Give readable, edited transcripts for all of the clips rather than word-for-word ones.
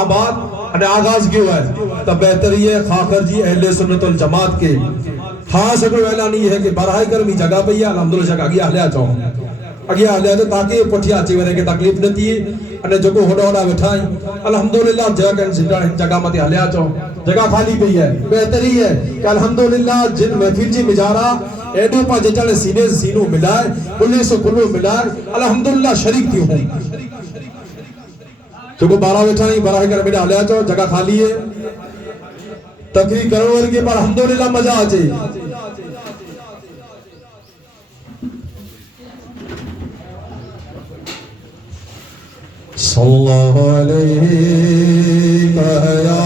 आबाद અને આગાજ क्यों है तो बेहतरी है खाकर जी अहले सुन्नत वल जमात के खास को ऐलान ये है कि बराह करमी जगह पे अल्हम्दुलिल्लाह जगह आगे हलिया चो आगे हलिया तो ताकि पुठिया अची वने के तकलीफ न थी અને जो होड़ा होड़ा बैठा अल्हम्दुलिल्लाह जगह मत हलिया चो जगह खाली पई है बेहतरी है कि अल्हम्दुलिल्लाह जिन महफिल जी मिजारा एडो पा जटले सीने सीनो मिलाए कुल्ले से कुल्लो मिलाए अल्हम्दुलिल्लाह शरीक थी हूं जो 12 बैठा ही बराह कर बेटा हलिया चो जगह खाली है तकरीर करो वर्गे पर अल्हम्दुलिल्लाह मजा आ जाए सल्लल्लाहु अलैहि या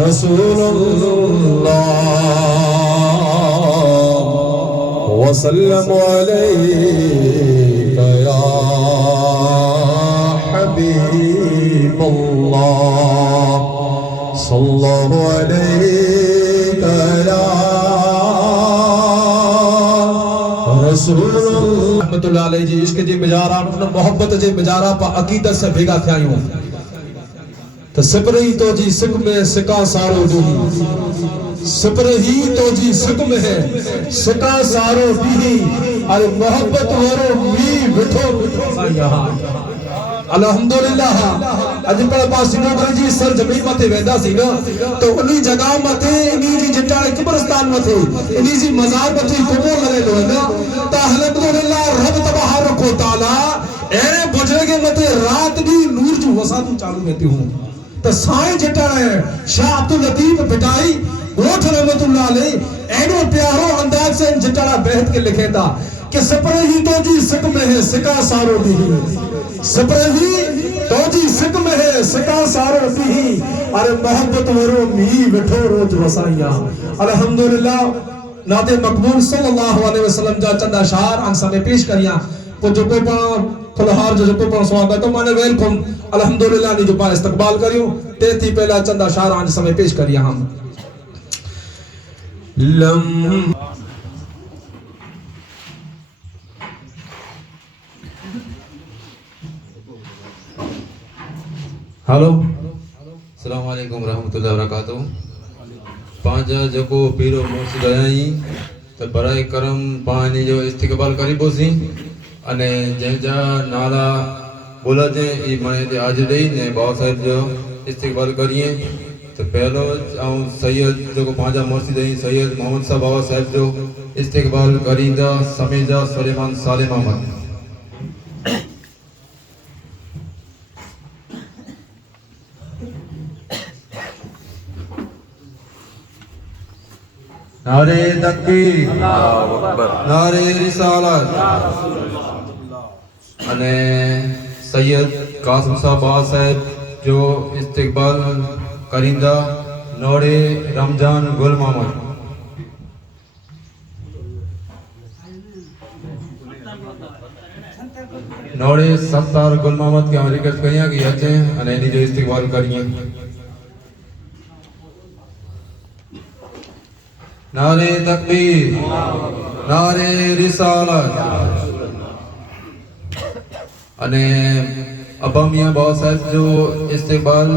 रसूलुल्लाह व सल्लम अलैका या हबीबल्लाह सल्लल्लाहु अलैका या रसूलुल्लाह रहमतुल्लाह अलैहि जी इश्क जी मिजारा उन मोहब्बत जे मिजारा पा अकीदत से भेगा थियायूं तो सिपरही तो जी सिक में सिका सारो दी सिपरही तो जी सिक में है सिका सारो दी अरे मोहब्बत वारो मी बिठो यहाँ अल्हम्दुलिल्लाह अज पर पासिनो जी सर जमीन मथे वेंदा सी न तो उनी जगह मथे इनी जी जटा कब्रिस्तान मथे इनी जी मजार मथे कोमो लगे लो न तो अल्हम्दुलिल्लाह रब तबारक व तआला एरे बुजुर्ग मथे रात दी नूर जो वसातू चालू रहती हूं तो साईं जटा शाह अब्दुल लतीफ बिटाई गोठ रहमतुल्लाह अलैहि एडो प्यारो अंदाज से जटा बहत के लिखेंदा कि सपरही तो जी सिक में है सिका सारो दी सपरही तो जी सिक में है सिका सारो दी अरे मोहब्बत वरो मी बैठो रोज वसाइया अल्हम्दुलिल्लाह नाते मकबूल सल्लल्लाहु अलैहि वसल्लम जा चंदा शार अन समय पेश करिया को जो को फुलहार जो को स्वागत तो माने वेलकम अल्हम्दुलिल्लाह ने जो पा इस्तकबाल करियो ते थी पहला चंदा शार अन समय पेश करिया हम लम हेलो अस्सलाम वालेकुम रहमतुल्लाहि व बरकातहू पांजा जको पीरो मुर्शिद आयाई तो बराए करम पानी जो इस्तकबाल करीबोसी अने जंजा नाला बोला जे ई मने ते आज देई ने बाबा साहब जो इस्तकबाल करिए तो पहलो आऊं सैयद जो पांजा मुर्शिद आई सैयद मोहम्मद साहब बाबा साहब जो इस्तकबाल करींदा समेजा सुलेमान सालिम अहमद नारे तकबीर अल्लाहु अकबर नारे रिसालत अने सैयद कासिम साहब बाबा साहब जो इस्तकबाल करिंदा नोड़े रमजान गुल मोहम्मद नोड़े सत्तार गुल मोहम्मद के रिक्वेस्ट करिया कि अचे अने इनी जो इस्तकबाल करिए नारे तकबीर नारे रिसालत अने अबमिया बाबा साहब जो इस्तकबाल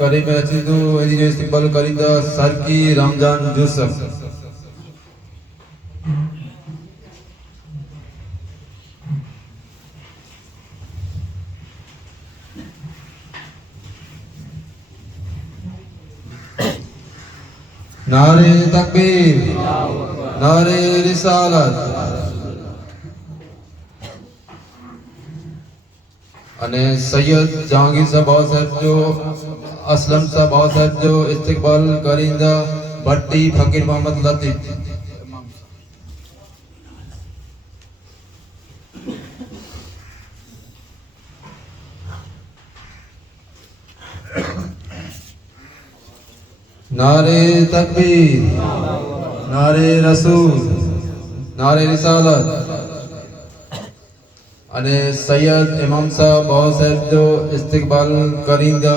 करे में अची तो एनी जो इस्तकबाल करिंदा सर की रमजान यूसुफ नारे तकबीर नारे रिसालत अने सैयद जहांगीर साहब बाबा साहब जो असलम साहब बाबा साहब जो इस्तकबाल करिंदा भट्टी फकीर मोहम्मद लतीफ नारे तकबीर नारे रसूल नारे रिसालत अने सैयद इमाम साहब बाबा साहब जो इस्तकबाल करिंदा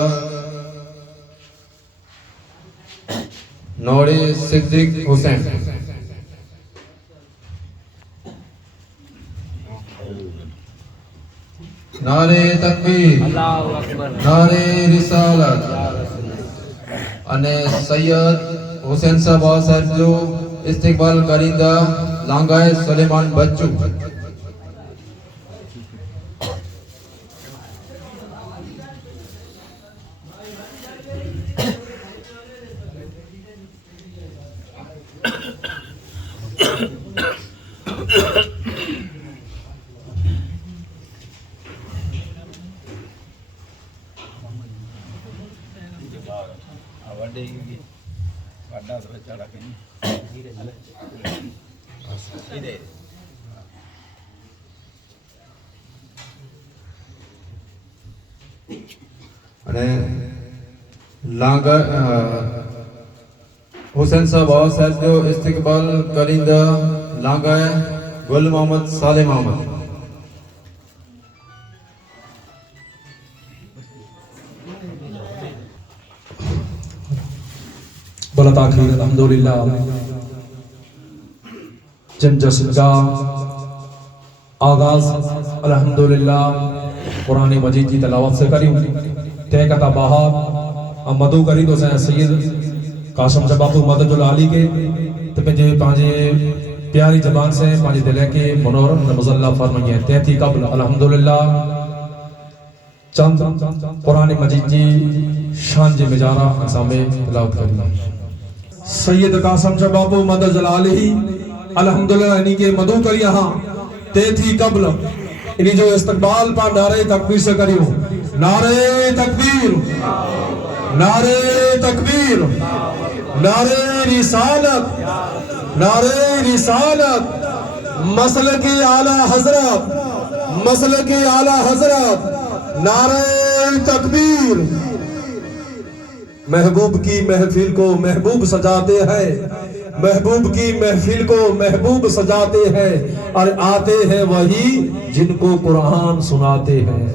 नोड़े सिद्दीक हुसैन नारे तकबीर, नारे रिसालत। अने सैयद हुसैन साहब जो इस्तिकबाल करींदा लांगाए सुलेमान बच्चू। लांगा हुसैन साहब जो इस्तिकबाल करींदा लांगा गुल मोहम्मद साले मोहम्मद। बोला ताखीर अल्हम्दुलिल्लाह जन जश्न का आगाज अल्हम्दुलिल्लाह कुरान मजीद की तलावत से करी तय कता बाहर मदू करी तो सैयद कासम जबाबू मददुल आली के तो पंजे पांजे प्यारी जबान से पांजे दिल के मनोरम नमज़ल्ला फरमाइए तैथी कबल अल्हम्दुलिल्लाह चंद कुरान मजीद की शान जे मिजारा सामे तलावत करी। सैयद कासम जबाबू मददुल आली अल्हम्दुलिल्लाह इन्हीं के मदू करी यहाँ तैथी कबल इन्हीं जो इस्तकबाल पर नारे तकबीर से करियो। नारे तकबीर, नारे तकबीर, नारे रिसालत, नारे रिसालत। मसले की आला हजरत, मसले की आला हजरत, नारे तकबीर। महबूब की महफिल को महबूब सजाते हैं, महबूब की महफिल को महबूब सजाते हैं और आते हैं वही जिनको कुरान सुनाते हैं।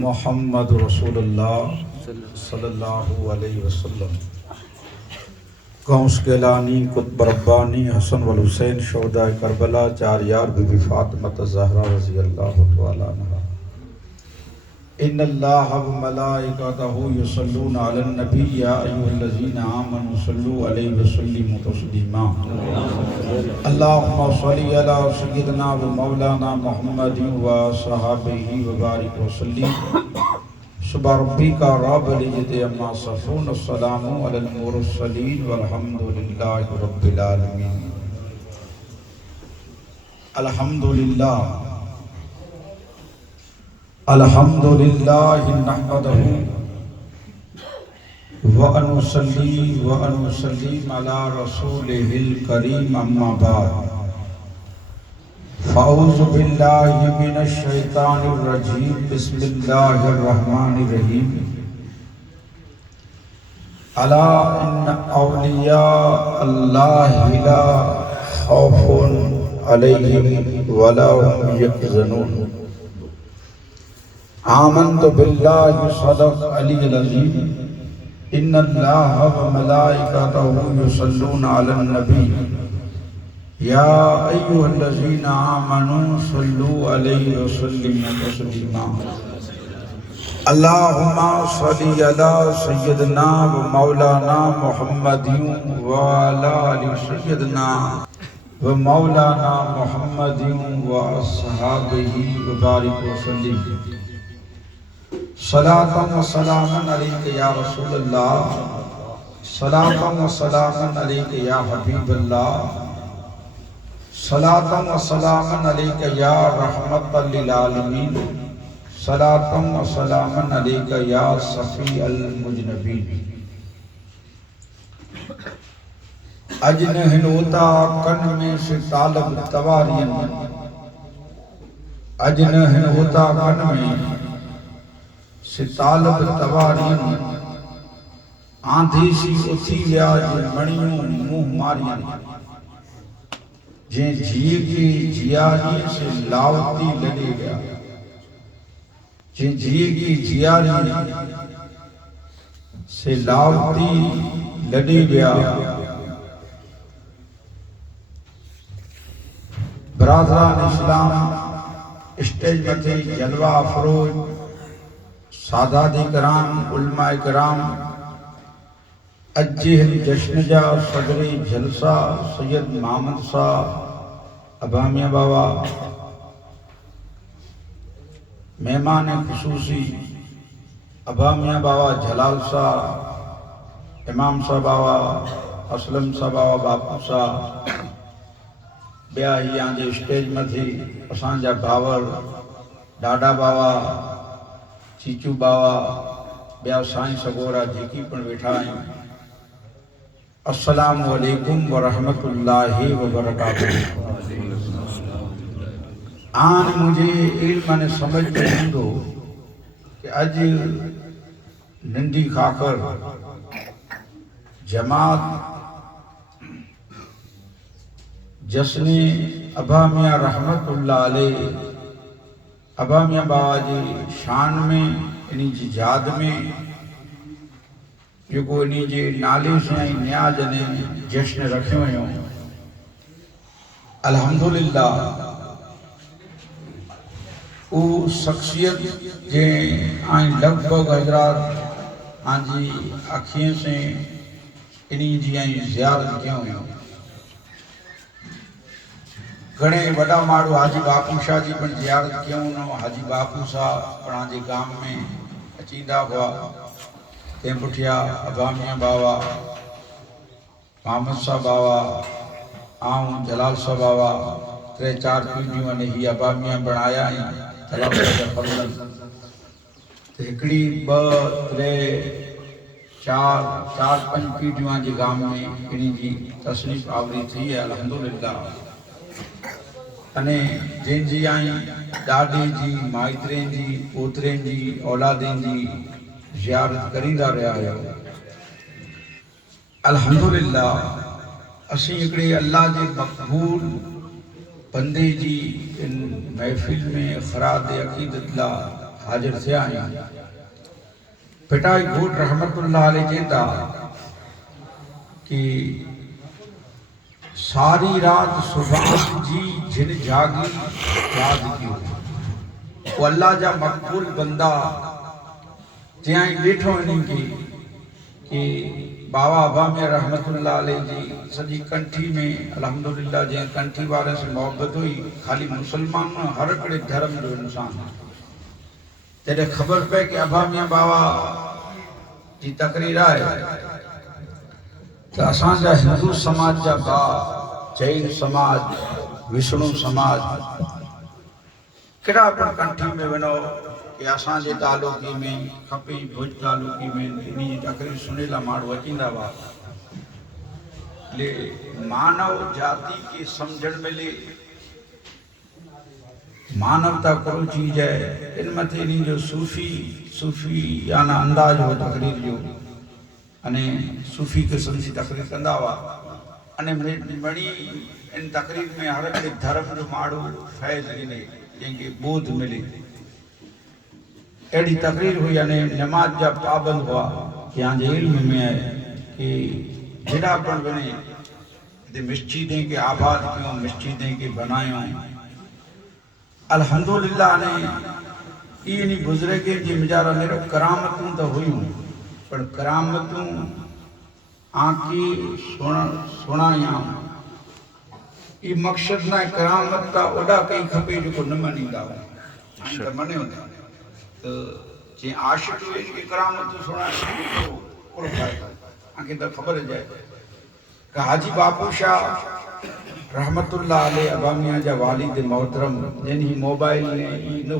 मोहम्मद रसूलुल्लाह सल्लल्लाहु अलैहि वसल्लम। गौस गेलानी कुतुब रब्बानी हसन वल हुसैन शोहदा करबला चार यार बीबी फातिमा ज़हरा रज़ी अल्लाह तआला अन्हा। इन्नल्लाह व मलाइकतहु युसल्लूना अलन नबी या अय्युहल्लज़ीना आमनु सल्लु अलैहि व सल्लिमु तस्लीमा। अल्लाहुम्मा सल्लि अला सय्यिदिना व मौलाना मुहम्मदिन व सहाबिही व बारिक व सल्लिम। सुबह रब्बिका रब्बिल इज्जति अम्मा यसिफून वस्सलामु अलल मुरसलीन वल्हम्दुलिल्लाहि रब्बिल आलमीन। अल्हम्दुलिल्लाह अल्हम्दुलिल्लाह नहमदहु व अनुसल्ली व अनुसल्लिम अला रसूलिहिल करीम अम्मा बाद। फ़अऊज़ु बिल्लाहि मिनश शैतानिर रजीम बिस्मिल्लाहिर रहमानिर रहीम। अला इन्न औलिया अल्लाहि ला खौफुन अलैहिम व ला हुम यहज़नून। आमन्तु बिल्लाहि सदक़ अलियल अज़ीम। इन्नल्लाहा व मलाइकतहु युसल्लूना अलन नबी या अय्युहल्लज़ीना आमनू सल्लु अलैहि व सल्लिमु तस्लीमा। अल्लाहुम्मा सल्लि अला सय्यिदिना व मौलाना मुहम्मदिन व अला आलि सय्यिदिना व मौलाना मुहम्मदिन व अस्हाबिही व बारिक व सल्लिम। सलातन व सलामन अलैका या रसूलल्लाह, सलातन व सलामन अलैका या हबीबल्लाह, सलातन व सलामन अलैका या रहमतल लिल आलमीन, सलातन व सलामन अलैका या सफीअल मुजनबीन। अजन हिनोता कन में से तालब तवारियन, अजन हिनोता कन में से तालब तवारियन। आंधी सी उथी व्या जे मणियों मुंह मारियन। जे जी की जियारी से लावती लड़े गया, जे जी की जियारी से लावती लड़ी गया। बरादरान इस्लाम स्टेज मथे जलवा अफरोज सादाती कराम उलमाए कराम अज्जे जश्न जा सदरी जलसा सैयद मोहम्मद साहब अबामिया बाबा, मेहमान खुसूसी अबामिया बाबा जलाल साहब, इमाम साहब बाबा असलम साहब बाबा बापू साहब, ॿिया हीअं जे स्टेज मथे असांजा भावर ॾाॾा बाबा चीचू बाबा ॿिया साईं सगोरा जेकी पण वेठा आहिनि। अस्सलामु अलैकुम व रहमतुल्लाहि व बरकातुहू। आन मुझे इल्म ने समझ में ईंदो कि अॼु नंढी खाकर जमात जश्न अबामिया रहमतुल्लाह अलैह अबामिया बाबा जी शान में इन जी याद में जेको इन जे नाले सां ई न्याज ने जश्न रखियो हुयो। अल्हम्दुलिल्लाह वो शख्सियत जे आई लगभग हजरात आंजी अखियों से इन जी आई ज़ियारत कयो हुयो। घणे वॾा माण्हू हाजी बापू शाह जी पण ज़ियारत कयूं न, हाजी बापू साहब पण आंजे गांव में अचींदा हुआ। तंहिं पुठियां अबामिया बाबा मोहम्मद साहब बाबा आऊं जलाल साहब बाबा 3-4 पीढ़ियूं अने ही अबामिया बणाया आहिनि। हिकिड़ी 2-3-4-5 पीढ़ियूं जे गांव में इन जी तसनीफ़ आवरी थी है अल्हम्दुलिल्लाह। अने जंहिंजी आई ॾाॾे जी माइतरे जी पोतरे जी औलादे जी ज़ियारत करींदा रहिया आहियो। अल्हम्दुलिल्लाह असीं हिकिड़े अल्लाह जे मक़बूल बंदे जी इन महफ़िल में ख़राद अक़ीदत लाइ हाज़िर थिया आहियूं। पिटाई घोट रहमतुल्लाह अलैह चवंदा कि सारी रात सुभान जी जिन जागी याद कियो। वो अल्लाह जा मक़बूल बंदा जंहिं वेठो इनके कि बाबा अबामिया रहमतुल्लाह अलैह जी सॼी कंठी में अल्हम्दुलिल्लाह जंहिं कंठी वारे से मोहब्बत हुई, खाली मुसलमान न हर हिकिड़े धर्म जो इंसान। जॾहिं ख़बर पए कि अबामिया बाबा जी तकरीर आहे त असांजा हिंदू समाज जा भाउ जैन समाज विष्णु समाज कहिड़ा पण कंठी में वञो कि असांजे तालुकी में खपे भुज तालुकी में इन जी तकरीर सुनेला माण्हू अचींदा हुआ। ले मानव जाति के समझण मिले, मानवता करो चीज है। इन मथे इन जो सूफ़ी याना अंदाज हो तकरीर जो अने सूफ़ी क़िस्म जी तकरीर कंदा हुआ। अने मणी इन तकरीर में हर हिकिड़े धर्म जो माण्हू फैज़ ॾिने जंहिंखे ॿोध मिले। अहिड़ी तकरीर हुई। अने नमाज जा पाबंद हुआ कि आंजे इल्म में है कि जेड़ा पण वञे हिते मस्जिदें के आबाद कयूं, मस्जिदें के बनायूं। अल्हम्दुलिल्लाह ने इन बुज़ुर्गे जी मुजारा मेरो करामतूं तो हुयूं, पर करामतूं आंकी सुणाया ये मकसद ना करामत का ओडा कई खपे जो न मनींदा हो। तो मनियो तो जे आशिक हुए कि करामत सुणाए कोन फ़ाइदो। आंखे तो खबर जाए कि हाजी बापू शाह रहमतुल्लाह अलैह अबामिया जा वालिद मोहतरम जिन ही मोबाइल ने ई न हो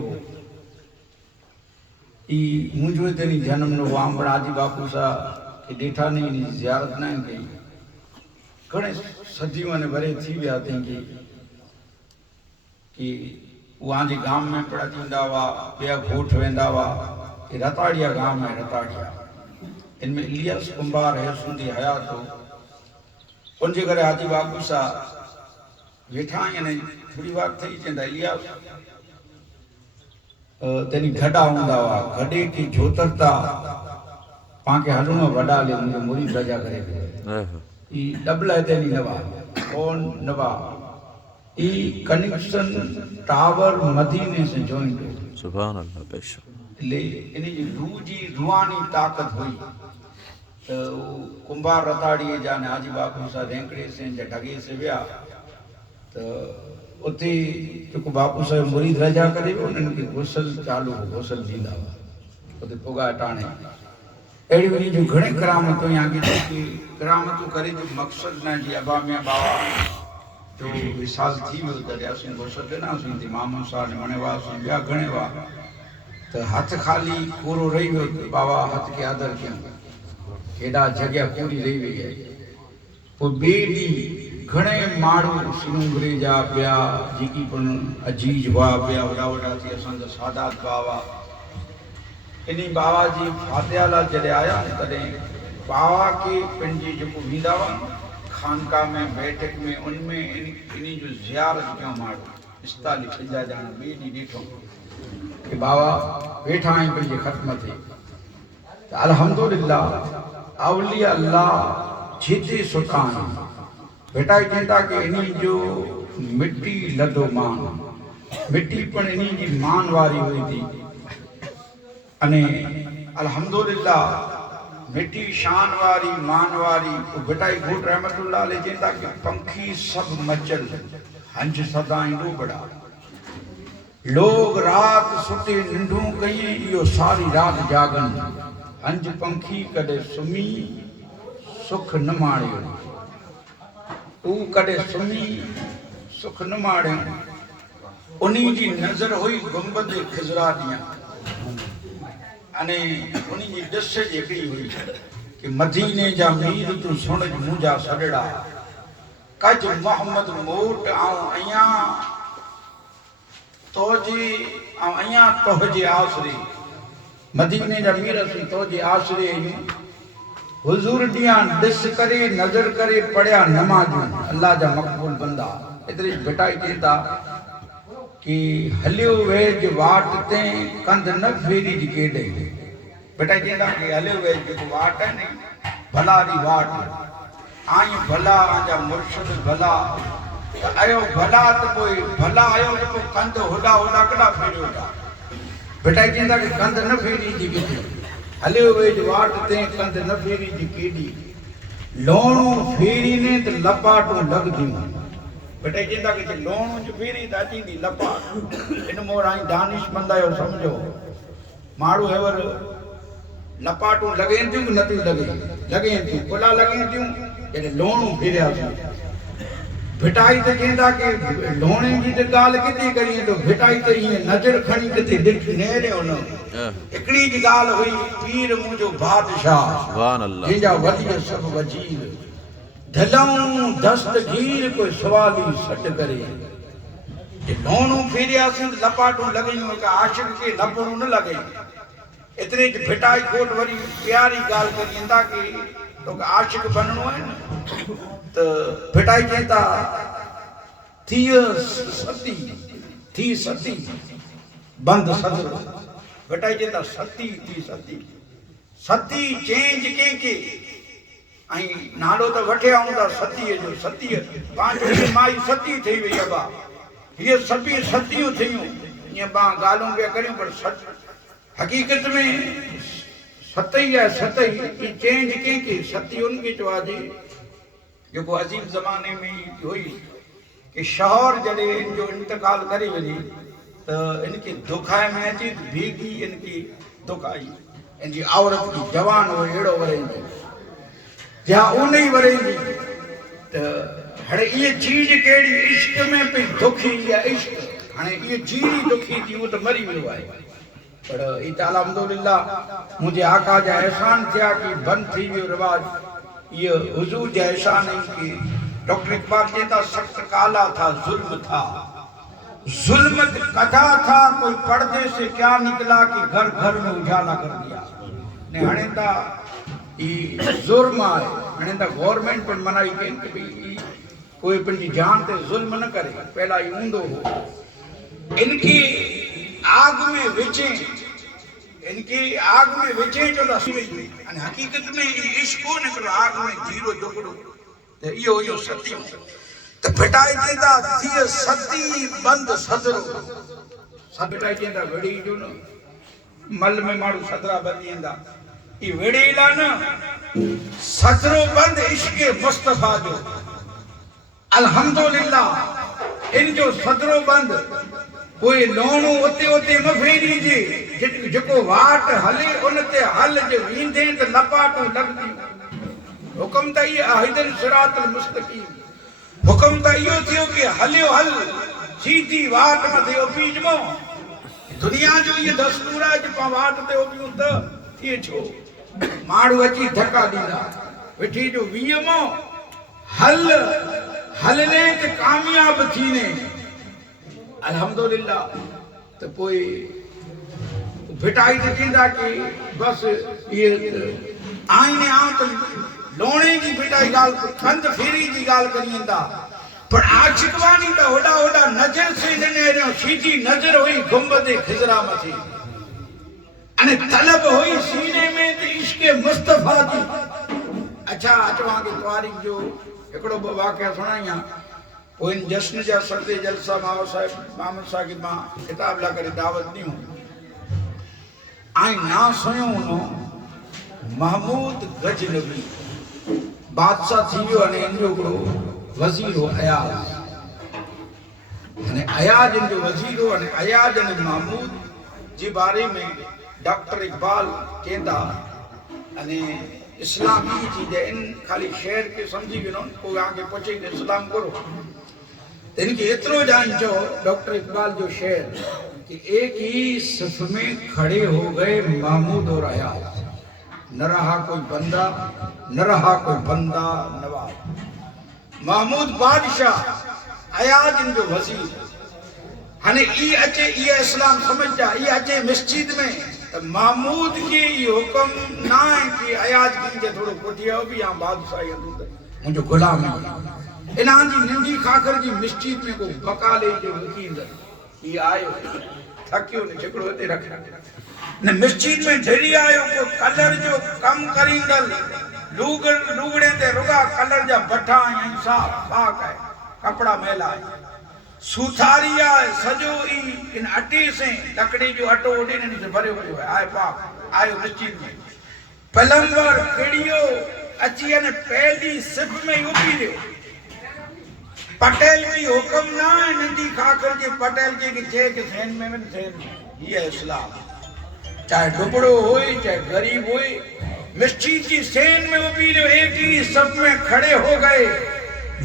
ई मुंहिंजो तेरी जन्म न हुआ। पर हाजी बापू शाह के ॾेठा नहीं इन ज़ियारत न कई। घणे सदियों ने वरे थी विया तंहिंखे कि वहाँ जे गांव में पड़ा थींदा हुआ, ॿिया घोठ वेंदा हुआ। ये रताड़िया गांव में रताड़िया इनमें इलियास कुंभार है सुंदी हयात हो। उनके करे हाजी बापू साहब वेठा यानी थोड़ी बात थी चंदा इया तेरी घड़ा हूंदा हुआ गॾे की जोतरता पाके हलणो वॾा ले मुंहिंजो मुरी रजा करे ई डबल तेनी नवा कौन नवा ई कनेक्शन टावर मदीने से जॉइंट सुभान अल्लाह बेशक ले इनी जी रूह जी रूहानी ताकत हुई तो कुंभार रताड़ी जाने हाजी बापू सा रेंकड़े से ढगे से विया तो उते जो बापू साहब मुरीद रजा करे उन्हनि खे गुसल चालू गुसल ॾींदा हुआ उते पुगा टाणे अहिड़ियूं उन्ही जूं घणे करामतूं या की करामतूं करे जो मक़सदु न जी अबा में बाबा जो विसाल थी वियो तॾहिं असीं गुसल ॾिनासीं त मामू साहब मणे हुआसीं ॿिया घणे हुआ त हथ खाली पूरो रही वियो त बाबा हथ खे आदर कयूं केॾा जॻह पूरी रही वई आहे पोइ ॿिए ॾींहुं घणे माण्हू सिनुंगरे जा ॿिया जेकी पिणु अजीज हुआ ॿिया वॾा वॾा थी असांजा सादात बाबा इन बाबा जी फातिहा लाइ जॾहिं आया तॾहिं बाबा खे पंहिंजी जेको वेंदा हुआ खानका में बैठक में उनमें इन जो ज़ियारत कयूं माण्हू 45 ॼणा ॿिए ॾींहुं ॾिठो कि बाबा वेठा आहियूं पंहिंजे ख़त्म ते त अल्हम्दुलिल्लाह अवलिया अल्लाह जेते सुठा आहिनि बेटा चवंदा कि इन जो मिट्टी लदो मान मिट्टी पण इन जी मान वारी हुई थी अने अल्हम्दुलिल्लाह मिट्टी शान वारी मान वारी बेटा घोट रहमतुल्लाह अलैह चवंदा कि पंखी सब मचल हंज सदाई डूबड़ा लोग रात सुते निंढूं कई इहो सारी रात जागन हंज पंखी कदे सुमी सुख न माणियो तू कदे सुमी सुख न माणियो उन्ही जी नज़र हुई गुंबद खिजरा दिया अने उन्ही जी ॾिस हिकिड़ी हुई कि मदीने जा मीर तू सुण मुंहिंजा सॾड़ा कज मोहम्मद मोट आऊं अयां तोजी ऐं अयां तोहजे आसरे मदीने जा मीर असीं तोहजे आसरे आहियूं हुजूर ॾियां ॾिस करे नज़र करे पढ़िया नमाज़ूं अल्लाह जा मक़बूल बंदा एतिरी बेटा चवंदा कि हलियो वेज वाट ते कंध न फेरी जी केॾे बेटा चवंदा कि हलियो वेज जेको वाट आहे न भला री वाट आई भला आजा मुर्शिद भला आयो भला तो कोई भला आयो तो कंध होड़ा होड़ा कड़ा फेरियो होड़ा बेटा चवंदा कि कंध न फेरी जी केॾी हलियो वेज वाट ते कंध न फेरी जी केॾी लोणो फेरी ने तो लपाटूं लॻदियूं बेटा चवंदा कि लोणो जो फेरी त अची लपाट इन मोर आई दानिशमंद आयो समझो माण्हू हेवर लपाटूं लॻेनि थियूं कि नथियूं लॻेनि थियूं कोला लॻेनि थियूं जॾहिं लोणो फेरियासीं भिटाई तो चवंदा कि लोणे जी तो ॻाल्हि किथे करीं तो भिटाई तो ईअं नज़र खणी किथे ॾिठ नेरियो न हिकिड़ी जी ॻाल्हि हुई पीर मुंहिंजो बादशाह सुभान अल्लाह जंहिंजा वॾी सभु वज़ीर धलऊं दस्तगीर कोई सवाली सॾ करे जे लोणो फेरियासीं त लपाटूं लॻियूं का आशिक़ खे लपड़ूं न लॻे एतिरे ज भिटाई कोट वरी प्यारी ॻाल्हि करी ईंदा कि तोखे आशिक़ बणणो आहे न तो भिटाई चवंदा थी सती बंद सदर भिटाई चवंदा सती चेंज कंहिंखे ऐं नालो त वठे आऊं था सतीअ जो सतीअ पंहिंजी माई सती थी वई अबा हीअ सभई सतियूं थियूं ईअं पाण ॻाल्हियूं पिया करियूं पर हक़ीक़त में सतई आहे सतई चेंज कंहिंखे सती उनखे चवाजे जेको अजीब ज़माने में हुई कि शौहर जॾहिं इनजो इंतकाल करे वञे त इनखे दुखाए में अचे त भीगी इनखे दुखाई इनजी औरत की जवान हो अहिड़ो वरेंदी या उन ई वरेंदी त हाणे इहा चीज कहिड़ी इश्क में पई दुखी या इश्क हाणे इहा चीज दुखी थी उहो त मरी वियो आहे पर ई त अल्हम्दुलिल्लाह मुंहिंजे आका जा एहसान थिया कि बंदि थी वियो रिवाज ये हुजूर जा एहसान है कि डॉक्टर इकबाल कहता सख्त काला था जुल्म कथा था कोई पर्दे से क्या निकला कि घर घर में उजाला कर दिया ने हणे ता ई जुर्म है हणे ता गवर्नमेंट पर मनाई के कि कोई पंहिंजी जान ते ज़ुल्म न करे, पहला ही हूंदो हो। इनकी आग में विझे, इनकी आग में विझे जो अने हकीकत में इश्क को निकलो आग में जीरो टुकड़ो ते इहो इहो सती त फिटाई देंदा थिए सती बंद सदरो सब फिटाई देंदा वेड़ी जो न मल में मारू सदरा बंदींदा ई वेड़ी ला न सदरो बंद इश्क मुस्तफा जो अल्हम्दुलिल्लाह इन जो सदरो बंद कोई लोणू उते उते न फेरी जे जेको वाट हले उन ते हल जे वींदे त लपाटू लगदी हुकम त ई हिदन सिरातल मुस्तकीम हुकम त इहो थियो कि हलियो हल सीधी वाट मथे बीजमो दुनिया जो ये दस्तूर आहे जे पां वाट ते ओबियूं त थिए छो माण्हू अची धक्का ॾींदा वेठी जो वीहमो हल हलने ते कामयाब थीने अल्हम्दुलिल्लाह तो कोई फिटाई ते चींदा कि बस ये आईने आ तो लोणे की फिटाई गाल खंड फेरी की गाल करींदा पर आशिकवानी तो होड़ा होड़ा नजर से ने सीधी नजर हुई गुंबद खिजरा मथी अने तलब हुई सीने में तो इश्क मुस्तफा दी। अच्छा अचवा के तारीख जो एकड़ो वाक़या सुनाइया वो इन जश्न जा सदे जलसा माओ साहब मोहम्मद साकिब मां किताब ला करे दावत दी आई ना सुयो नो महमूद गजनवी बादशाह थी वियो अने इन जो हिकिड़ो वज़ीर हो अयाज अने अयाज इन जो वज़ीर हो अने अयाज अने महमूद जे बारे में डॉक्टर इकबाल कहंदा अने इस्लामी चीज इन खाली शेर के समझी गिनो को आगे पूछे कि इस्लाम करो इनके इतरो जान जो डॉक्टर इकबाल जो शेर कि एक ही सफ में खड़े हो गए महमूद और अयाज न रहा कोई बंदा न रहा कोई बंदा नवाब महमूद बादशाह अयाज इन जो वजीर हने ई अचे ई इस्लाम समझ जा ई अचे मस्जिद में तो महमूद की हुक्म ना है कि अयाज की जे थोड़ो पुठिया भी या बादशाह मुझे गुलाम इना जी निंदी खाकर जी मस्जिद में को बकाले जो वकील ये आयो थकियो ने झगड़ो ते रख ने मस्जिद में ढेरी आयो को कलर जो कम करिंदल लुगड़े ते रुगा कलर जा बठा इंसाफ पाक है कपड़ा मेला है सुथारिया सजो ई इन अटे से लकड़ी जो अटो ओडे ने से भरे हुए आए पाक आयो मस्जिद में पलंबर केड़ियो अची ने पहली सिफ में उभी रे पटेल की हुक्म ना है नंदी खाकर के पटेल के छे के सैन में सैन ये इस्लाम चाहे डुबड़ो होए चाहे गरीब होए मस्जिद की सैन में उभी रे एक ही सब में खड़े हो गए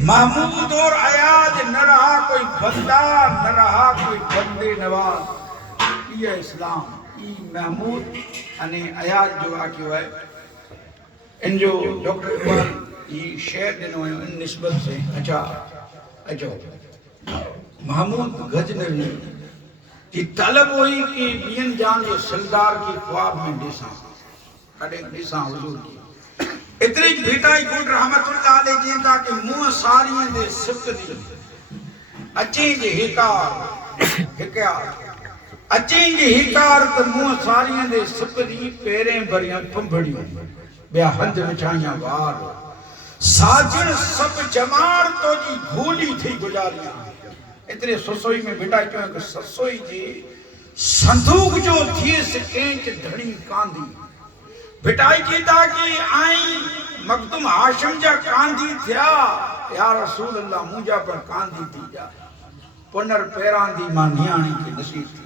महमूद और अयाज न रहा कोई बंदा न रहा कोई बंदे नवाज ये इस्लाम ई महमूद अने अयाज जो आक्यो है इन जो डॉक्टर इकबाल ये शेर दिनो है इन निस्बत से अच्छा अचो महमूद गजनवी की तलब हुई कि बियन जान जो सरदार की ख्वाब में दिसा कड़े दिसा हुजूर की इतनी बेटा गुड रहमतुल्लाह अलैह जेंदा के मुंह सारियां दे सिफत दी अचे जे हिकार अचे जे हिकार त मुंह सारियां दे सिफत दी पेरे भरियां पंभड़ियां बया हंध विछाइया वार साजन सब जमार तो जी भूली थी गुजारिया इतने ससोई में बेटा क्यों कि ससोई जी संदूक जो थी से केंच धड़ी कांदी बेटाई कीता कि आई मखदूम हाशिम जा कांदी थिया या रसूल अल्लाह मुजा पर कांदी थी जा पुनर पेरांदी मां नियाणी की नसीब थी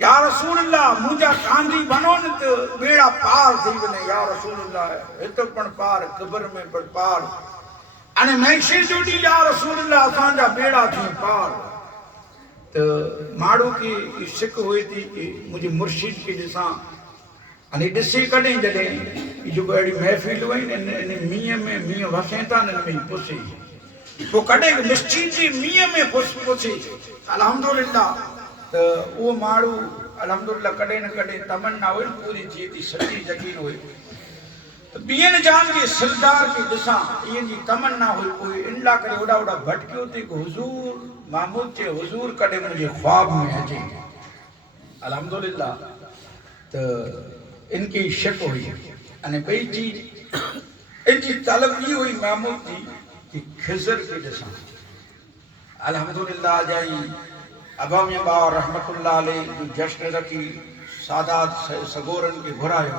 या रसूल अल्लाह मुजा कांदी बनो न तो बेड़ा पार थी बने या रसूल अल्लाह हित पण पार कब्र में पण पार अने मैशे जोड़ी या रसूल अल्लाह असां जा बेड़ा थी पार तो माड़ू की शिक हुई थी कि मुझे मुर्शिद की दिसा अने दिसी कने जडे जो बड़ी महफिल हुई ने मियां में मियां वसेता ने में पुसी तो कने मस्जिद जी मियां में पुसी अल्हम्दुलिल्लाह तो वो माड़ू अल्हम्दुलिल्लाह कड़े न कड़े तमन्ना हुई पूरी थी थी सच्ची यकीन हुई बीएन जान के सरदार के दिशा ये जी तमन्ना हुई कोई इंडा करे ओडा ओडा भटकियो ते को हुजूर महमूद के हुजूर कदे मुझे ख्वाब में अचे अल्हम्दुलिल्लाह तो इनकी शक हुई अने बई चीज इनकी तलब ये हुई महमूद जी कि खिजर के दिशा अल्हम्दुलिल्लाह जाई अबाम या बा रहमतुल्लाह अलैह जो जश्न रखी सादात सगोरन के घुरायो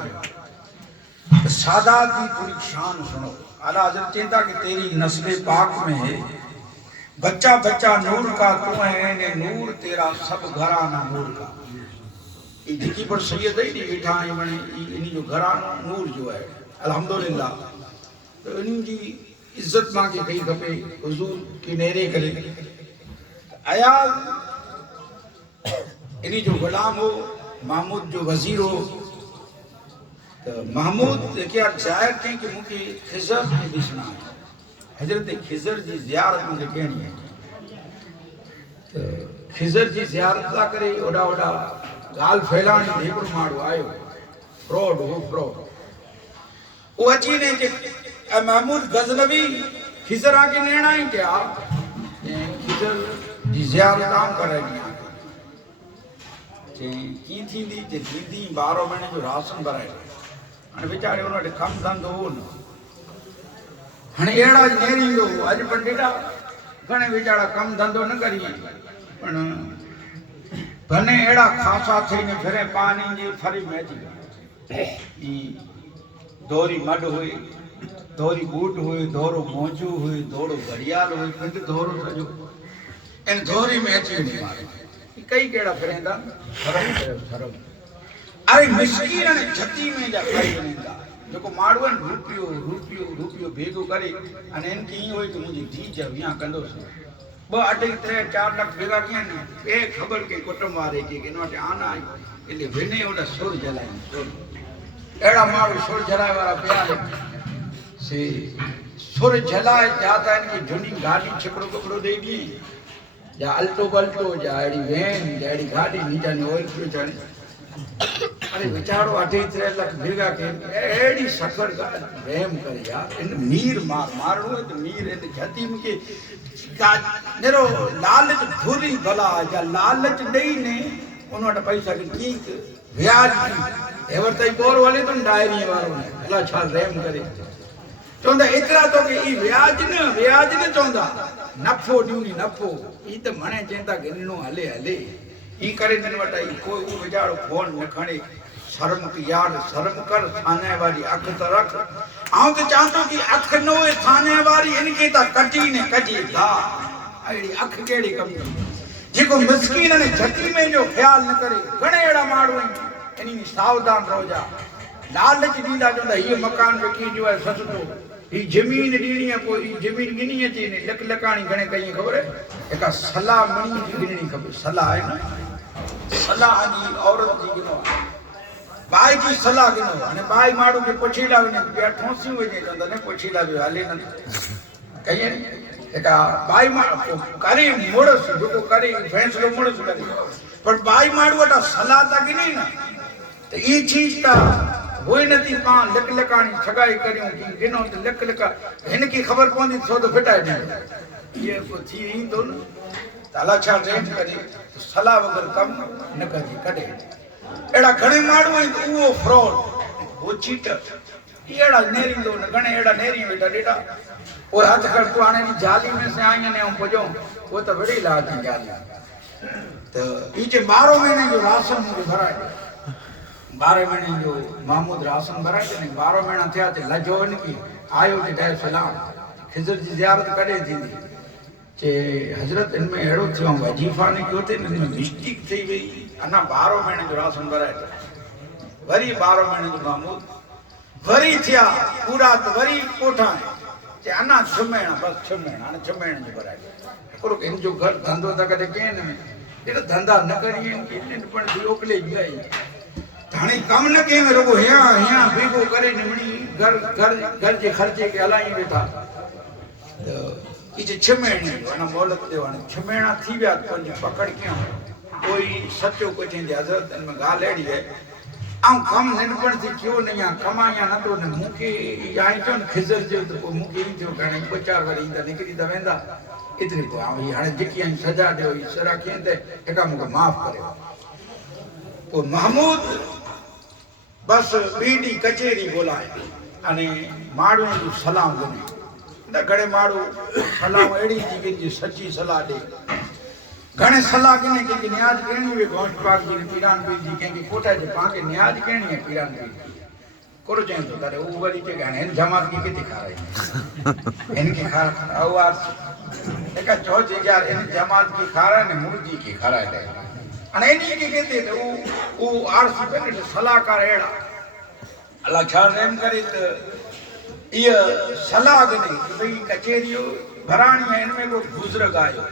सादात की पूरी शान सुनो। आला हज़रत कहता कि तेरी नस्ल पाक में है बच्चा बच्चा नूर का तू है ने नूर तेरा सब घराना नूर का ये जिकी पर सैयद है नी बैठा है बने इन जो घराना नूर जो है अल्हम्दुलिल्लाह तो इन जी इज्जत मां के कई खपे हुजूर की नेरे करे आया इन जो गुलाम हो महमूद जो वजीर हो तो महमूद क्या जाहिर थे कि मुझे खिजर के दिसना हजरत खिजर जी ज़ियारत मुझे कहनी है तो खिजर जी ज़ियारत ला करे ओडा ओडा गाल फैलानी हिकिड़ो माण्हू आयो फ्रॉड हो फ्रॉड वो अची ने कि महमूद गज़नवी खिजर आके लेना ही क्या खिजर जी ज़ियारत आम कराई की थी दी ते दीदी 12 महीने जो राशन भराए अने बेचारे उन्होंने कम धंधो हो न हणे एड़ा नेरी दो अज पंडिता घणे बेचारा कम धंधो न करी पण बने एड़ा खासा थईने फिरे पानी जी फरी में ई दोरी मड हुई दोरी बूट हुई दोरो मोजू हुई दोरो घड़ियाल हुई पिंड दोरो सजो इन दोरी में अची नहीं मारे कई केड़ा फिरेंदा शर्म अरे मिस्कीन ने छती में जा खड़ी वनेंदा जेको माड़वन रुपियो रुपियो रुपियो भेगो करे अने इन की होई कि मुजी धी जा या कंदो ब 2 3 4 लाख भेगा के ने ए खबर के कुटुंब वाले के नोटे आना એટલે વિને ઓડા સુર જલાય સુર એડા મારું સુર જલાય વાળા પ્યાર से सुर जलाए जाता इनकी झुनी गाड़ी छकड़ो कपड़ो दे दी या अल्टो बल्टो या एडी वैन या एडी गाड़ी नीचा ने ऑयल पियो जाने अरे बेचारो 2.5 लाख भेगा के एडी सफर का वहम करे यार इन मीर मारनो है तो मीर इन छती में के नेरो लालच भूरी भला या लालच नहीं ने उन्होंने पैसा की ठीक ब्याज एवर तई बोर वाले तो डायरी वालो ने अल्लाह छा रहम करे चौंदा इतरा तो कि ई ब्याज न चौंदा नफो ड्यूनी नफो ई तो मने चेंता गिननो हले हले ई करे दिन वटा ई कोई वो बेचारो फोन न खणे शर्म की यार शर्म कर थाने वाली अख तो रख आऊं तो चाहतो कि अख न होए थाने वाली इनके ता कटी ने कजी दा एड़ी अख केड़ी कम जेको मिस्कीन ने झटी में जो ख्याल न करे घणे एड़ा माड़ू इनी सावधान रहो जा लालच दीदा जोंदा ये मकान विकी जो है सस्तो ई जमीन दीनी है कोई जमीन गिनी है जी ने लक लकाणी घणे कई खबर है एका सलाह मणी जी गिननी खबर सलाह है ना सलाह जी औरत जी गिनो बाई जी सलाह गिनो अने बाई माड़ू के पुछीला वने बिया ठोसी वने जोंदा ने पुछीला भी हाले न कई एका बाई मा करे मोड़स जो करे फैसलो मोड़स करे पर बाई माड़ू वटा सलाह ता गिनी ना तो ई चीज ता होई नथी पा लक लकाणी सगाई करियो कि गिनो तो लक लका इनकी खबर पौंदी सो तो फिटाए दे ये को थी ही तो ताला छा रेंज करी तो सलाह वगर कम न करी कढे एड़ा घणे माड़ू है तो वो फ्रॉड वो चीटर एड़ा नेरी दो न घणे एड़ा नेरी बेटा डेटा वो हाथ कर को आने की जाली में से आई ने हम पजो वो तो बड़ी लाज की जाली तो ई जे 12 महीने जो राशन मुझे भराए 12 महीने जो महमूद राशन भराए थे 12 महीना थिया थे लजो इनकी आयो थे दे सलाम खिजर जी ज़ियारत करे थी जे हजरत इनमें एड़ो थियो वजीफा ने क्यों थे इनमें मिस्टेक थी गई अना 12 महीने जो राशन भराए थे वरी 12 महीने जो महमूद वरी थिया पूरा तो वरी कोठा जे अना 6 महीना बस 6 महीना अना 6 महीने जो भराए कोरो इन जो घर धंधो ता कदे के ने एड़ा धंधा न करिए इन पण ओकले गई थाने कम न के में रोगो हिया भेगो करे निमणी घर जे खर्चे के हलाई बेटा तो ई जे 6 महीने अना मोहलत देवाने 6 महीना थी गया पंज पकड़ के कोई सच्चो को चेंज हजरत में गाल एड़ी है आऊं कम नंढपण थी क्यों नहीं आ कमाया न तो न मुके आई तो खिजर जो तो मुके ई जो कणे बचार वरी इंदा निकरी दा वेंदा इतनी तो आ हाणे जेकी आई सजा दियो ई सरा केंदे एका मुके माफ करे तो महमूद बस बीडी कचेरी बोलाए अने माड़ू जो सलाम देने न घणे माड़ू सलाम एड़ी थी कि सच्ची सलाह दे घणे सलाह कने के न्याज करनी वे गौश पाक जी पीरान पीर जी के कोटा जे पाके न्याज करनी है पीरान पीर जी कोरो चें तो करे वो वरी के घणे जमात की किते खा रही इनके खा औ आज एका चौथ यार इन जमात की खा रहा ने मुर्गी की खा रहा है अने इनी के कहते तो वो आरसी पे सलाहकार एड़ा अल्लाह छा रहम करे तो ये सलाह देने कि भाई कचेरियो भराणी है इनमें को बुजुर्ग आयो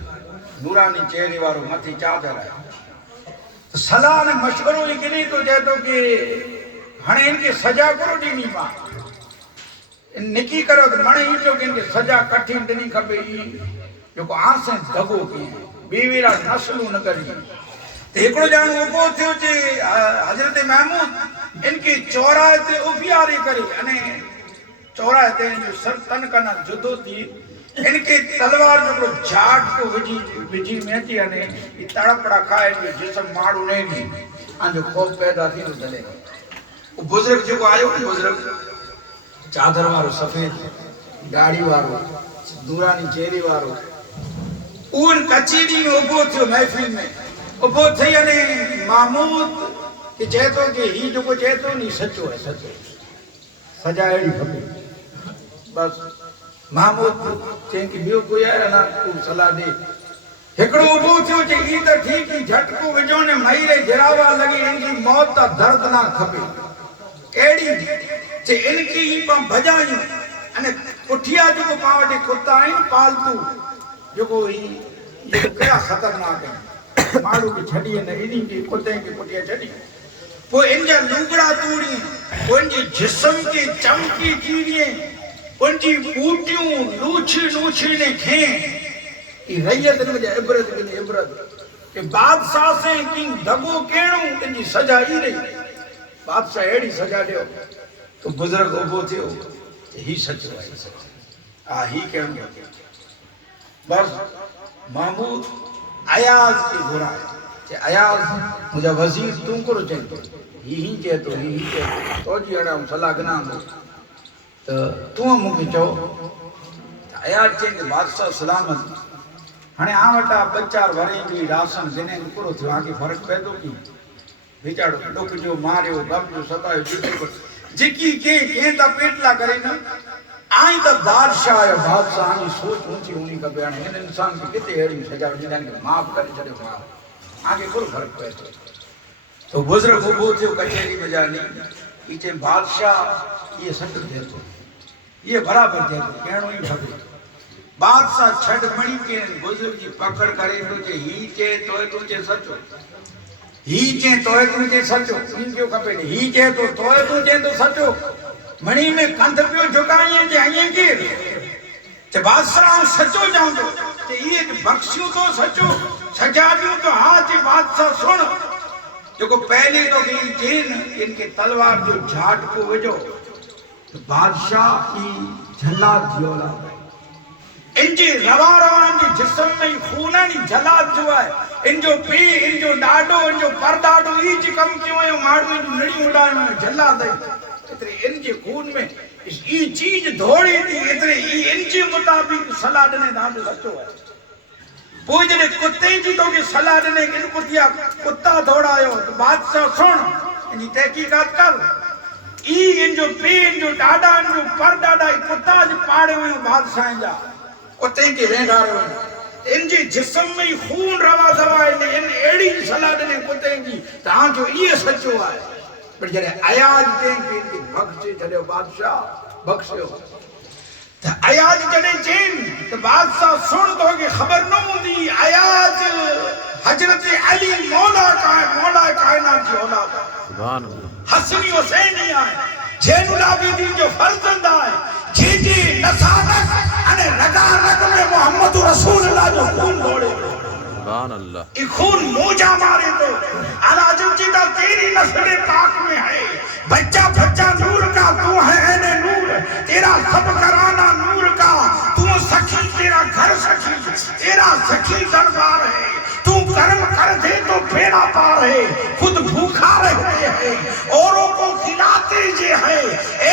नूरानी चेहरे वारो मथी चादर है तो सलाह ने मशवरो ही किनी तो जे तो कि हणे इनके सजा करो दीनी मां निकी करो तो मणे ही जो इनके सजा कठिन दनी खपे ई जो को आसे दगो की बीवीरा नस्लू न करी ते एकड़ो जान उबो थियो जे हजरत महमूद इनके चौराहे ते उबियारी करी अने चौराहे ते जो सर तन कना जुदो थी इनके तलवार जो झाट को विजी में थी अने ई तड़पड़ा खाए जो जिसम मारू ने नी आजो खौफ पैदा थी तो चले वो बुजुर्ग जो आयो बुजुर्ग चादर वारो सफेद दाढ़ी वारो दूरानी चेहरे वारो उन कचेरी में उबो थियो महफिल में उबो थई अने महमूद के चेतो के ही जो को चेतो नी सचो है सचो सजा एड़ी खपे बस महमूद चें की बियो कोई आया ना तू सलाह दे एकड़ो उबो थियो जे ई त ठीक ही झटको विजो ने मईरे गिरावा लगी इनकी मौत ता दर्द ना खपे एड़ी जे इनकी ही पा भजाई अने पुठिया जो को पावटे कुत्ता आइन पालतू जो को ही क्या खतरनाक है माड़ू की छड़ी ने इनी की कुत्ते की पुठिया छड़ी वो इनजा लुगड़ा तोड़ी वो इनके जिस्म की चमकी चीरिए उनकी बूटियों लूछी ने खे ई रैयत ने जे इबरत के बादशाह से की दगो केणो इनकी सजा ही रही बादशाह एड़ी सजा दियो तो बुजुर्ग उबो थियो ही सच है आ ही केणो बस महमूद अयाज की घोड़ा जे अयाज मुझा वजीर तू करो चेतो ही चेतो तो जी अड़ा सलाह गना तो तू मुके चो अयाज चे के बादशाह सलामत हने आ वटा बच्चार वरे की राशन दिने पूरो थियो आके फर्क पैदो की बेचारो डुक जो मारियो गम जो सतायो जिकी के ता पेटला करे न आई तो बादशाह की सोच ऊंची होनी का बयान है इंसान की कितने एड़ी सजा जिन्हें के माफ कर छड़े माफ आगे कोई फर्क पड़े तो बुजुर्ग वो थियो कचेरी में जानी पीछे बादशाह ये सच दे तो ये बराबर दे तो कहणो ही भगे बादशाह छड़ मणी के बुजुर्ग जी पकड़ करे तो जे ही चे तो तुझे सचो ही चे तो तुझे सचो इन क्यों कपे ही चे तो तुझे तो सचो मणि में कंध पियो झुकाइए जे आइए के जे बादशाह सचो जाऊं तो ये बख्शियो तो सचो सजा दियो तो हाथ बादशाह सुन जो को पहले तो की चेन इनके तलवार जो झाट को वजो तो बादशाह की झल्लाद दियोला इनके रवा इनके जिस्म में खूना नी झल्लाद जो है इनजो पी इनजो डाडो इनजो परदाडो ई च कम क्यों है मारू इन नड़ी उड़ाए में झल्लाद है इतने इनके खून में ई चीज दौड़ी थी इतने ई इनके मुताबिक सलाह देने नाम सच्चो है वो जने कुत्ते जी तो के सलाह देने इन पुतिया कुत्ता दौड़ायो तो बादशाह सुन इनकी तहकीकात कर ई इनजो पी इनजो डाडा इनजो परदाडा ई कुत्ता ज पाड़े हुए बादशाह जा कुत्ते के वेंदा रहे इनजे जिस्म में खून रवा दवा इन एड़ी सलाह देने कुत्ते जी ता जो ये सच्चो है पर जने अयाज के इनकी बख्शे चले बादशाह बख्शो तो अयाज जने चेन तो बादशाह सुन तो के खबर न हुंदी अयाज हजरत अली मौला कायनात की औलाद सुभान अल्लाह हसनी हुसैन ही आए जैनुल आबिदीन जो फर्जंद आए जी नसानत अने रगा रग में मोहम्मद रसूलुल्लाह जो खून दौड़े सुभान अल्लाह ये खून मोजा मारे तो आला जिंदा तेरी नस्ल पाक में है बच्चा बच्चा नूर का तू है ऐने नूर, तेरा सब घराना नूर का, तू सखी तेरा घर सखी, तेरा सखी दरबार है, तू कर्म कर दे तो बेड़ा पार है, खुद भूखा रहते हैं औरों को खिलाते जे है,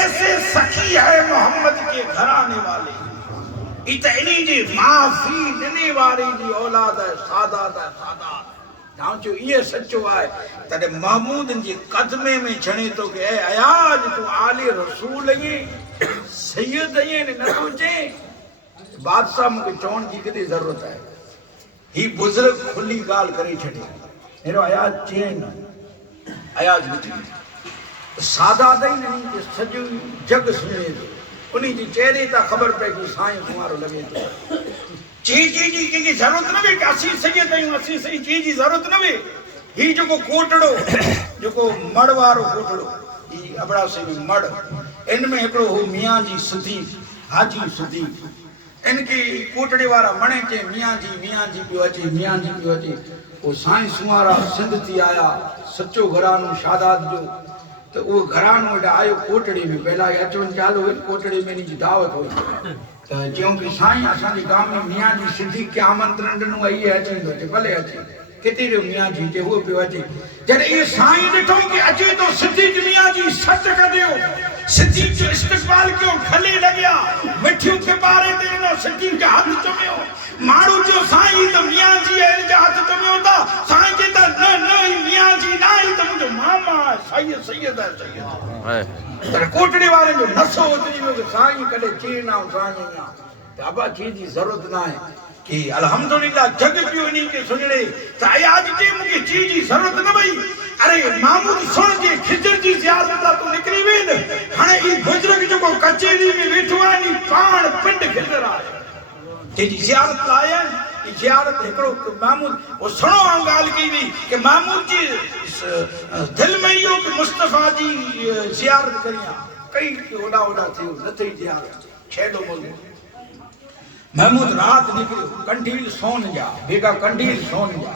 ऐसे सखी है मोहम्मद के घराने वाले, इतनी जी माफी देने वाली जी औलाद है, सादात है, सादात जो ये सच्चो है। तने महमूद जी कदमे में छणे तो के अयाज तू आले रसूल ये सैयद ये न सोचे बादशाह मुके चोण जी कदी जरूरत है, ही बुजुर्ग खुली गाल करे छड़े हेरो अयाज चेन अयाज बिठी सादा दई नहीं के सजो जग सुने उन्हीं जी चेहरे ता खबर पे कि साईं तुम्हारो लगे तो चीज की जरूरत न वे कि असी सैयद आहियूं असी सही चीज जी जरूरत न वे, ही जो कोटड़ो जो मड़ वारो कोटड़ो ही अबड़ासी में मड़ इनमें एकड़ो हो मियां जी सुधी हाजी सुधी इनकी कोटड़े वारा मणे के मियां जी पियो अचे मियां जी पियो अचे वो साईं सुमारा सिंध थी आया सच्चो घरानो शादात जो तो वो घरानो एडा आयो कोटड़े में पहला अचवण चालू हुई कोटड़े में इनकी दावत हुई तो जो कि साईं असांजे गांव में मियां जी सिद्धी के आमंत्रण ॾिनो आई अचे भले अचे किथे जो मियां जी ते हुओ पियो अचे जॾहिं ये साईं ॾिठो कि अचे तो सिद्धी मियां जी सच कढियो सिद्धी जो इस्तक़बाल कयो खले लॻिया मिठियूं किबारे ते ॾिनो सिद्धी के हथ चुमियो माण्हू जो साईं तो मियां जी इन जा हथ चुमियो था साईं के त न मियां जी ना ही तो मुझो मामा सैयद है तर कोटड़ी वाले जो नसो उतरी में साईं कदे चीन आ साईं आ बाबा चीज की जरूरत ना है कि अल्हम्दुलिल्लाह जग पियो नहीं के सुनले त आज के मुके चीज की जरूरत न भई अरे मामूद सुन के खिजर जी ज़ियारत ला तो निकली वेन हाने ई बुजुर्ग जो कचेरी में बैठो आनी पाण पिंड खिजर आया जी ज़ियारत लाया ज़ियारत एकड़ो मामूद वो सुनो गाल की भी कि मामूद जी दिल में यो कि मुस्तफा जी ज़ियारत करिया कई ओडा थी नथी ज़ियारत छेडो बोले महमूद रात निकलियो कंडील सोन जा बेगा कंडील सोन जा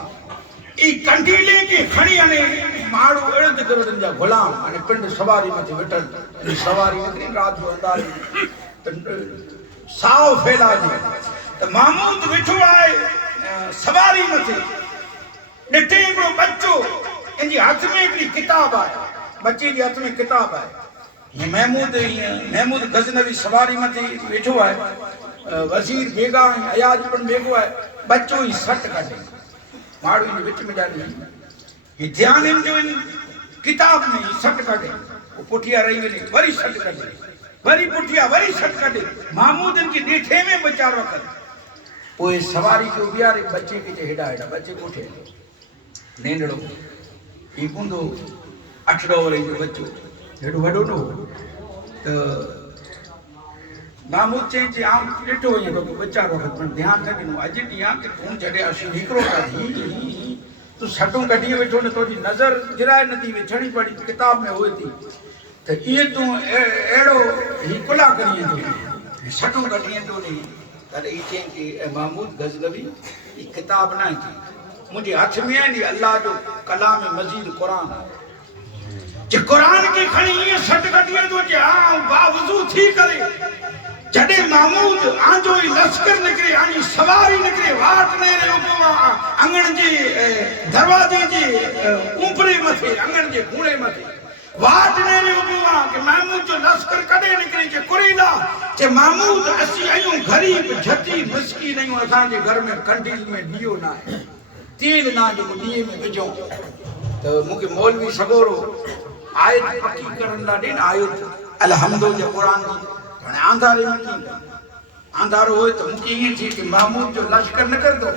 ई कंडीले के खणी अने माड़ू इर्द गिर्द जा गुलाम अने पिंड सवारी मथे वेठल सवारी निकली रात जो अंदाज साव फैला जी तो महमूद वेठो आए सवारी मथे ॾिठे हिकिड़ो बच्चो इनजे हथ में हिकिड़ी किताब आहे बच्चे जे हथ में किताब आहे ये महमूद गज़नवी सवारी मथे वेठो आहे वजीर बेगा अयाज पण बेगो है बच्चो ही सट काटे माड़ू इन विच में डाली ये ध्यान इन जो इन किताब में सट काटे वो पुठिया रही वने वरी सट काटे वरी पुठिया वरी सट काटे महमूद इनकी डेठे में बचार वक्त पोए सवारी जो बियारे बच्चे के हेडा हेडा बच्चे कोठे नेंडड़ो ई पुंदो 8 वरे जो बच्चो हेडो वडो नो तो महमूद चई आऊं ॾिठो वञे थो बच्चा वक़्तु पर ध्यानु न ॾिनो अॼु ॾींहुं कि तूं जॾहिं असीं हिकिड़ो कढी तूं सटूं कढी वेठो न तुंहिंजी नज़र गिराए नथी छड़ी पड़ी किताब में हुए थी त ईअं तूं अहिड़ो ही कुला करीं थो सटूं कढी थो नी तॾहिं ई चई कि महमूद गज़नवी ही किताब न आहे मुंहिंजे हथ में आहे नी अल्लाह जो कलाम मज़ीद क़ुरान जे क़ुरान खे खणी ईअं सट कढी थो जे हा बावज़ू थी करे जॾहिं महमूद आंजो ई लश्कर निकिरे आंजी सवारी निकिरे वाट नेरे उबवा अंगण जे दरवाजे जे ऊपरे मथे अंगण जे कूड़े मथे वाट नेरे उबवा कि महमूद जो लश्कर कॾहिं निकिरे जे कुरीला जे महमूद असीं आहियूं ग़रीब झती मिसकीन आहियूं असांजे घर में कंडील में ॾीओ न आहे तेल न आहे जेको ॾीए में विझूं त मूंखे मौलवी सगोरो आयत पकी करण लाइ ॾे न आयत अलहम्दो जे क़ुरान जी हाणे आंधारे में कीअं अंधारो होए तो मुझे ये थी कि महमूद जो लश्कर न कर दो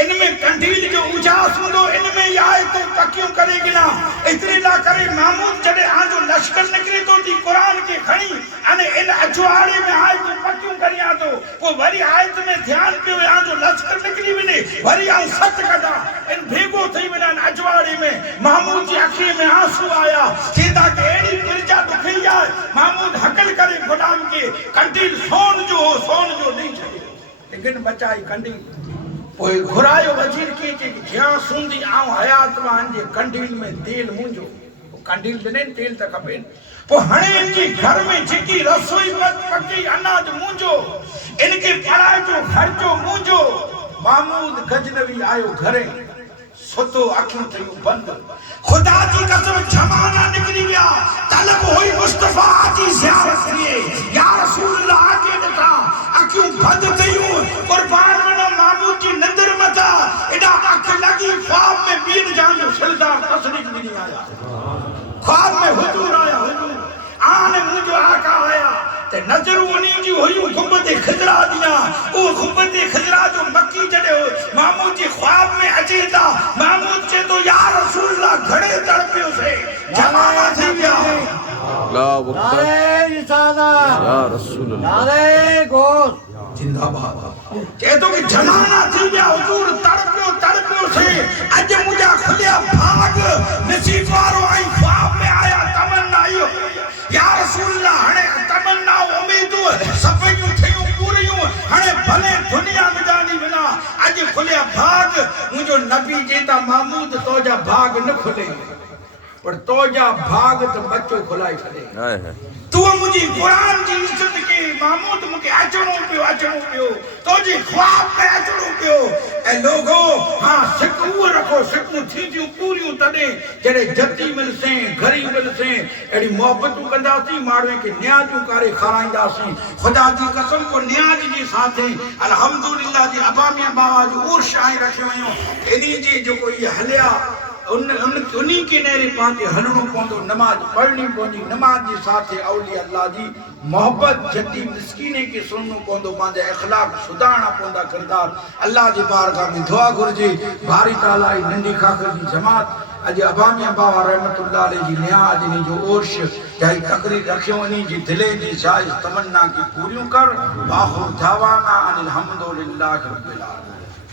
इनमें कंडील जो उजास हुंदो इनमें ये आए तो पक्कियों करेगी ना इतने ना करे महमूद जड़े आ जो लश्कर निकले तो दी कुरान के खणी अने इन अजवाड़े में आए तो पक्कियों करिया तो वो वरी आयत में ध्यान पे आ जो लश्कर निकली वने वरी आ सत कदा इन भेगो थई वना अजवाड़े में महमूद जी आंखी में आंसू आया सीधा के एड़ी पिरजा दुखी जाए महमूद हकल करे गुलाम के कंडील सोन जो नहीं छे लेकिन बचाई कंडील ओए घुरायो वजीर के ज्या सुंदी आऊं हयात मान जे कंडील में तेल मुंजो कंडील दिने तेल त खपेन पो हणे इनके घर में जेकी रसोई पकी अनाज मुंजो इनके पढ़ाई जो खर्चो मुंजो महमूद गजनवी आयो घरे सुतो अखियों थयूं बंद खुदा की कसम जमाना निकली गया तलब हुई मुस्तफा की ज़ियारत किए या रसूल अल्लाह के ॾिठा अखियों बंद थयूं कुर्बान वञो महमूद जी नंदर मथा एॾा अख लगी ख्वाब में बीर जान जो सरदार तस्दीक मिली आया ख्वाब में हुजूर आया हुजूर आने मुझो आका आया ते नजर उन्हीं जी हुई गुंबद खजरा दिया वो गुंबद खजरा जो मक्की जड़े महमूद जी ख्वाब में अजीता महमूद से तो या रसूल अल्लाह घड़े तड़पियो से जमाना थी गया अल्लाहु अकबर या रसूल अल्लाह नारे गोश जिंदाबाद कह दो कि जमाना थी गया हुजूर तड़पियो से आज मुझे खुलिया भाग नसीब वारो आई ख्वाब में आया तमन्ना आयो या रसूल अल्लाह हणे तमन्ना उम्मीदू सभई थयूं पूरियूं हणे भले दुनिया में जानी बिना आज खुलिया भाग मुझो नबी जेता महमूद तोजा भाग न खुले पर तोजा भाग तो बच्चो खुलाई छड़े हाय हाय तू मुझी कुरान जी इज्जत के महमूद मुके अचणो पियो तोजी ख्वाब में अचणो पियो ए लोगो हां सिकू रखो सिकू थीदियूं पूरियूं तने जड़े जती मिलसे घरी मिलसे एडी मोहब्बतू कंदासी मारवे के न्याजू करे खाराइंदासी खुदा जी कसम को न्याज जी साथे अल्हम्दुलिल्लाह जी अबामिया बाबा जो उर्श आई रखियो वयो एनी जी जो कोई हलिया उन्हीं के नेरे पाके हलणो पवंदो नमाज पढ़नी पवंदी नमाज जे साथे औलिया अल्लाह जी मोहब्बत जती मिस्कीने के सुननो पवंदो मांजे अखलाक सुधारणा पवंदा किरदार अल्लाह जी बारगाह में दुआ घुरजे बारी ताला नंढी खाकर जी जमात अज अबामिया बाबा रहमतुल्लाह अलैहि जी न्याज नी जो ओर्श जाई तकरीर रखियो नी जी दिले जी जायज तमन्ना की पूरियों कर बाखुर दावाना अनिल हम्दुलिल्लाह रब्बिल आलमीन।